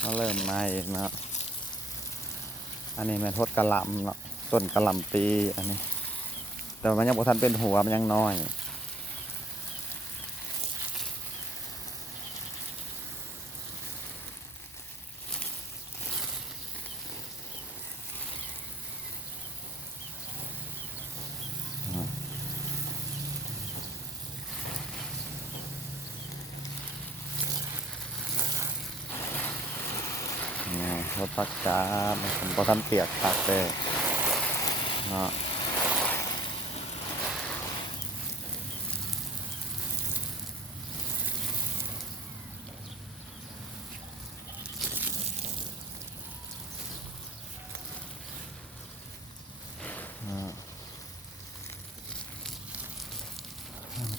ก็เริ่มมาเองเนาะอันนี้มันทดกระหล่ำเนาะต้นกระหล่ำปีอันนี้แต่มันยังบ่ทันเป็นหัวมันยังน้อยนี่ทดพักกาดผมบ่ทันเปียกผักเลยเนาะ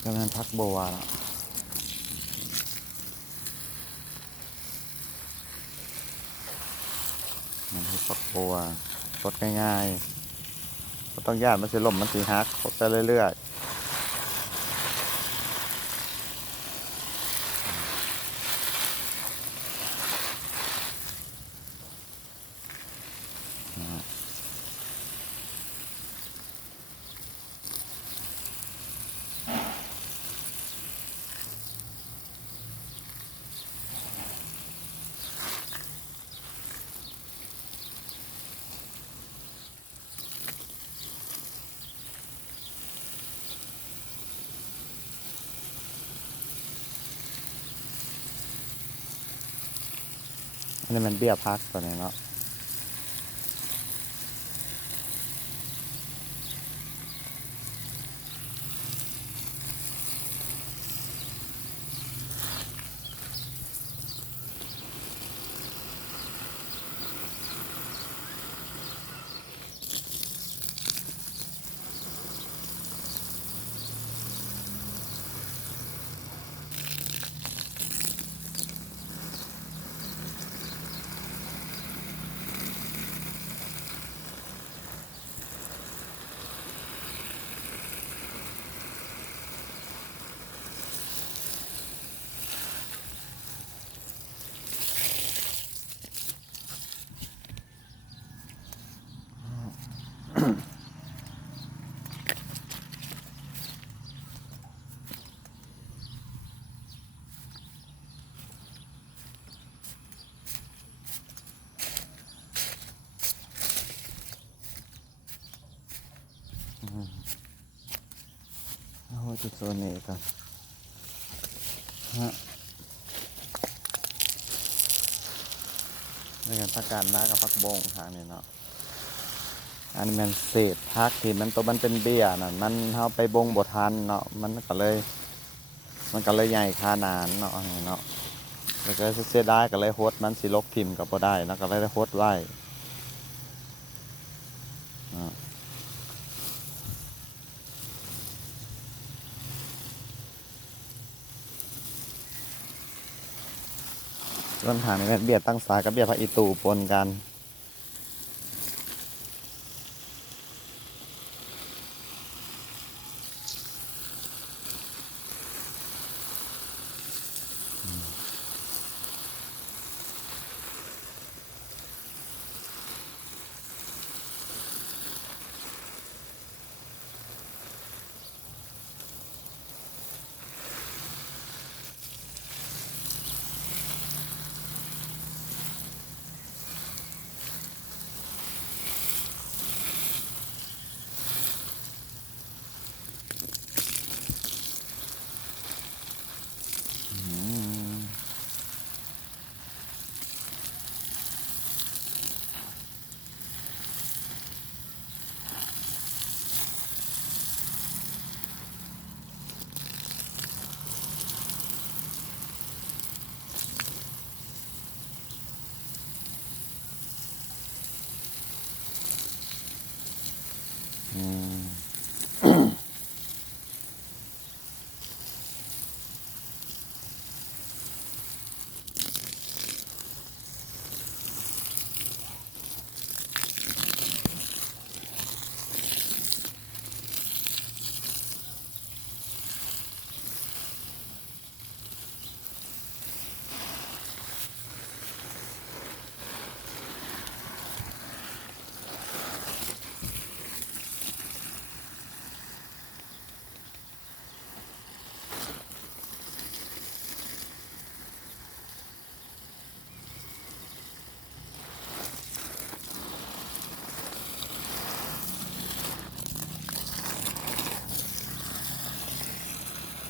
ก็เป็นพักบัวเนาะมันคือพักบัวทดง่ายๆก็ต้องย่านมันสิล่มมันสิฮักทดไปเรื่อยๆอันนี้มันเบี้ยพักตัวนี้เนาะโอ้จุดโซนนี้กันฮะนี่กันพักการน้ากับพักบงทางนี้เนาะอันนี้มันเศษพักที่มันตัวมันเป็นเบี้ยน่ะมันเอาไปบงบทันเนาะมันก็เลยใหญ่ขนาดเนาะเนาะแล้วก็เสียดายก็เลยโฮดมันสิลกทิ่มก็บ่ได้แล้วก็เลยโฮดไว้ต้นทางนี้เบี้ยตั้งสายกับเบี้ยพระอีตูปนกัน